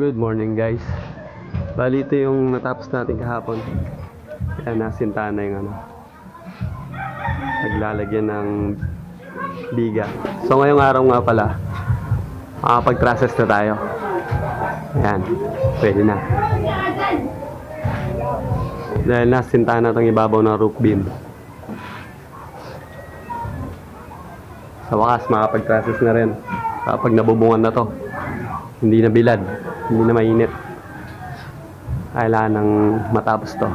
Good morning guys. Bali ito yung natapos natin kahapon. Kaya nasinta na yung naglalagyan ng biga. So ngayong araw nga pala, makapag-process na tayo. Ayan, pwede na. Dahil nasinta na itong ibabaw ng roof beam. Sa wakas, makapag-process na rin. Kapag nabubungan na to, hindi na bilad, hindi na mainit. Kailangan ng matapos to.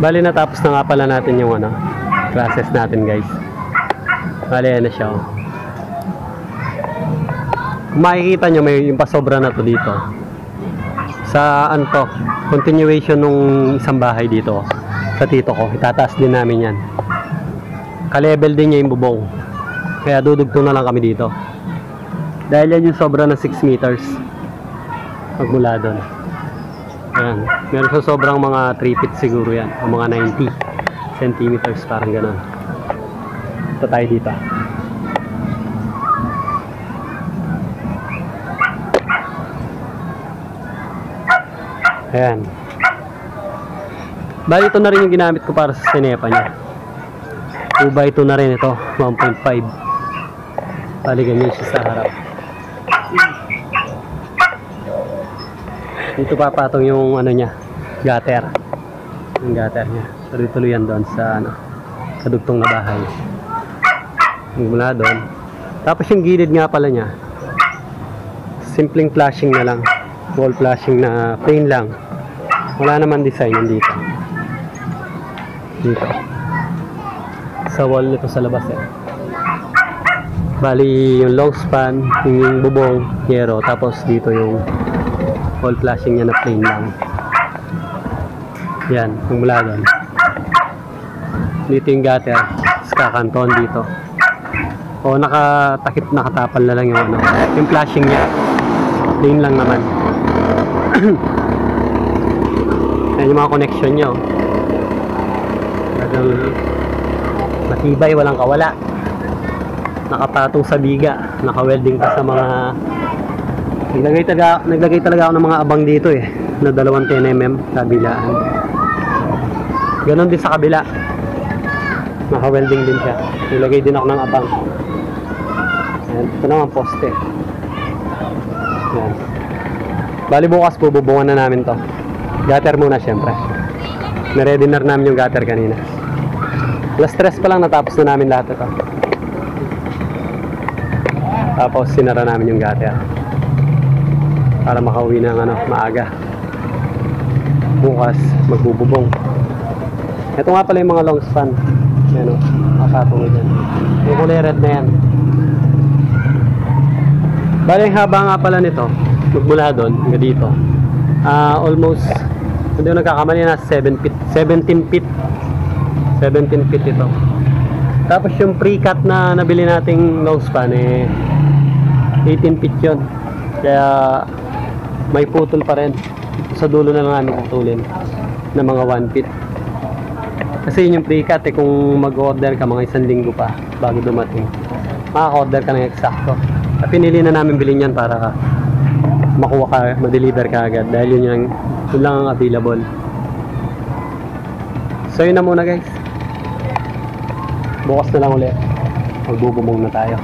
Bali natapos na nga pala natin yung process natin guys. Bali na siya. Kung makikita nyo, may yung pasobra na to dito. Sa continuation nung isang bahay dito sa tito ko. Itataas din namin yan. Ka-level din niya yung bubong. Kaya dudugtong na lang kami dito. Dahil yan yung sobra ng 6 meters magmula doon. Ayan. Meron sa sobrang mga 3 feet siguro yan. O mga 90 centimeters, parang gano'n. Ito tayo dito. Ayan. Bali, ito na rin yung ginamit ko para sa sinepa niya. 2x2 na rin ito, 1.5. Bali, ganyan siya sa harap. Dito papatong yung ano niya, gutter. Yung gutter niya. Tuloy-tuloy yan doon sa ano, sa dugtong na bahay. Mula doon. Tapos yung gilid nga pala niya, simpleng flashing na lang. Wall flashing na plain lang. Wala naman design yan dito. Dito. Sa wall nito sa labas eh. Bali yung long span, yung bubong, yero, tapos dito yung wall flashing niya na plain lang. Yan, yung mula doon. Dito yung gutter, kakanton dito. O nakatakip, nakatapal na lang yung ano, yung flashing niya. Plain lang naman. Yan yung mga connection niya. Matibay, walang kawala. Nakapatong sa biga, naka-welding pa sa mga naglagay talaga ako ng mga abang dito eh, na 210mm kabilaan. Ganon din sa kabila, naka-welding din siya. Nilagay din ako ng abang. Ayan, ito naman poste. Ayan. Bali bukas bububungan na namin to. Gutter muna syempre. Niready na namin yung gutter kanina. Alas 3 pa lang natapos na namin lahat ito. Tapos sinara namin yung gutter para makauwi ng ano, maaga. Bukas magbububong. Ito nga pala yung mga long span. Ayan o, makatulog dyan. Yung kulay red na yan. Bali yung haba nga pala nito, magmula doon hanggang dito, almost, hindi ko nagkakamali na 17 feet ito. Tapos yung pre-cut na nabili nating long span eh 18 feet yun, kaya may putol pa rin. Sa dulo na lang namin putulin na mga 1 feet, kasi yun yung pre-cut eh. Kung mag-order ka mga 1 linggo pa bago dumating, makaka-order ka ng eksakto. Pinili na namin bilhin yan para makuha ka, ma-deliver ka agad, dahil yun lang ang available. So yun na muna guys, bukas na lang ulit magbubumong na tayo.